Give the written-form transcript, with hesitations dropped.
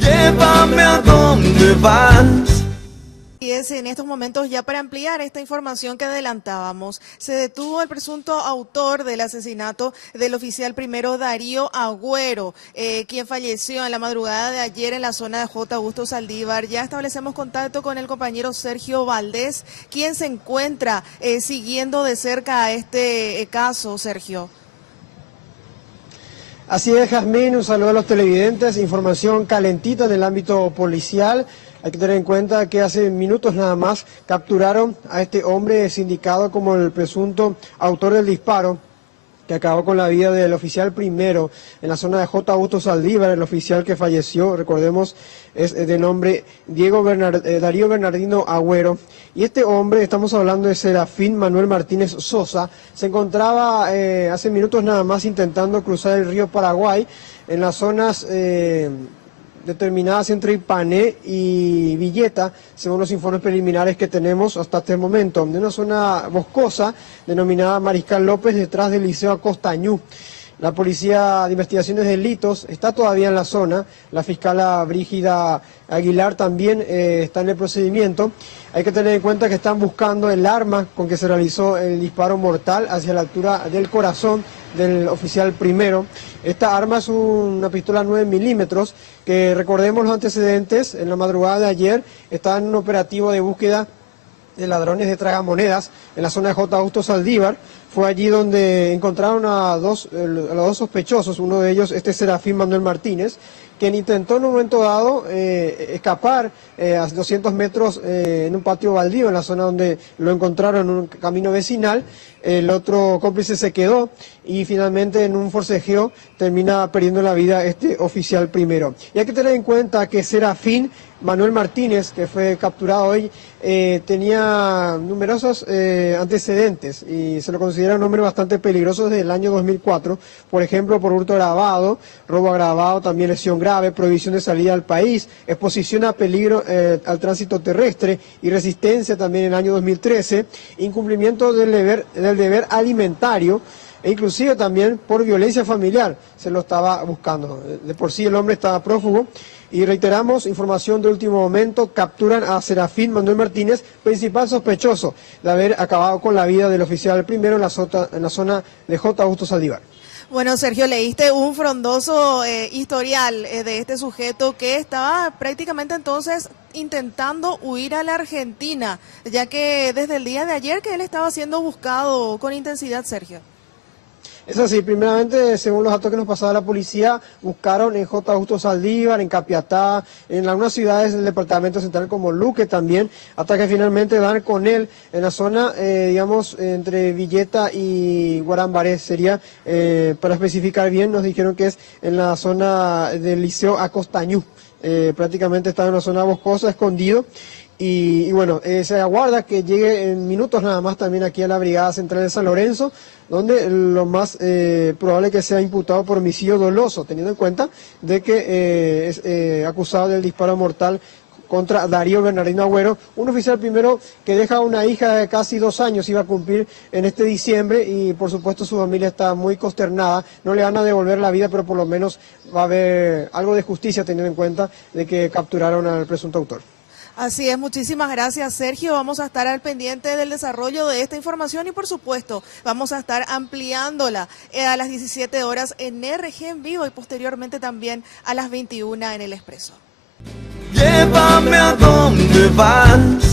Llévame a donde vas. Y es en estos momentos, ya para ampliar esta información que adelantábamos, se detuvo el presunto autor del asesinato del oficial primero Darío Agüero, quien falleció en la madrugada de ayer en la zona de J. Augusto Saldívar. Ya establecemos contacto con el compañero Sergio Valdés, quien se encuentra siguiendo de cerca a este caso, Sergio. Así es, Jazmín, un saludo a los televidentes, información calentita en el ámbito policial. Hay que tener en cuenta que hace minutos nada más capturaron a este hombre sindicado como el presunto autor del disparo que acabó con la vida del oficial primero en la zona de J. Augusto Saldívar. El oficial que falleció, recordemos, es de nombre Darío Bernardino Agüero. Y este hombre, estamos hablando de Serafín Manuel Martínez Sosa, se encontraba hace minutos nada más intentando cruzar el río Paraguay en las zonas determinadas entre Ipané y Villeta, según los informes preliminares que tenemos hasta este momento, de una zona boscosa denominada Mariscal López, detrás del Liceo Acostañú. La Policía de Investigaciones de Delitos está todavía en la zona, la fiscala Brígida Aguilar también está en el procedimiento. Hay que tener en cuenta que están buscando el arma con que se realizó el disparo mortal hacia la altura del corazón del oficial primero. Esta arma es una pistola 9 milímetros que, recordemos los antecedentes, en la madrugada de ayer estaba en un operativo de búsqueda de ladrones de tragamonedas en la zona de J. Augusto Saldívar. Fue allí donde encontraron a los dos sospechosos, uno de ellos Serafín Manuel Martínez, quien intentó en un momento dado escapar a 200 metros en un patio baldío, en la zona donde lo encontraron en un camino vecinal. El otro cómplice se quedó y finalmente en un forcejeo termina perdiendo la vida este oficial primero. Y hay que tener en cuenta que Serafín Manuel Martínez, que fue capturado hoy, tenía numerosos antecedentes y se lo considera un hombre bastante peligroso desde el año 2004, por ejemplo, por hurto agravado, robo agravado, también lesión grave, prohibición de salida al país, exposición a peligro al tránsito terrestre y resistencia también en el año 2013, incumplimiento del deber alimentario, e inclusive también por violencia familiar se lo estaba buscando. De por sí el hombre estaba prófugo. Y reiteramos, información de último momento, capturan a Serafín Manuel Martínez, principal sospechoso de haber acabado con la vida del oficial primero en la zona de J. Augusto Saldívar. Bueno, Sergio, leíste un frondoso historial de este sujeto que estaba prácticamente entonces intentando huir a la Argentina, ya que desde el día de ayer que él estaba siendo buscado con intensidad, Sergio. Es así, primeramente, según los datos que nos pasaba la policía, buscaron en J. Augusto Saldívar, en Capiatá, en algunas ciudades del departamento central como Luque también, hasta que finalmente dan con él en la zona, digamos, entre Villeta y Guarambaré. Sería, para especificar bien, nos dijeron que es en la zona del Liceo Acostañú. Prácticamente está en una zona boscosa, escondido. Y bueno, se aguarda que llegue en minutos nada más también aquí a la Brigada Central de San Lorenzo, donde lo más probable que sea imputado por homicidio doloso, teniendo en cuenta de que es acusado del disparo mortal contra Darío Bernardino Agüero, un oficial primero que deja una hija de casi 2 años, iba a cumplir en este diciembre, y por supuesto su familia está muy consternada. No le van a devolver la vida, pero por lo menos va a haber algo de justicia teniendo en cuenta de que capturaron al presunto autor. Así es, muchísimas gracias, Sergio. Vamos a estar al pendiente del desarrollo de esta información y, por supuesto, vamos a estar ampliándola a las 17 horas en RG en vivo y posteriormente también a las 21 en El Expreso. Llévame a donde vas.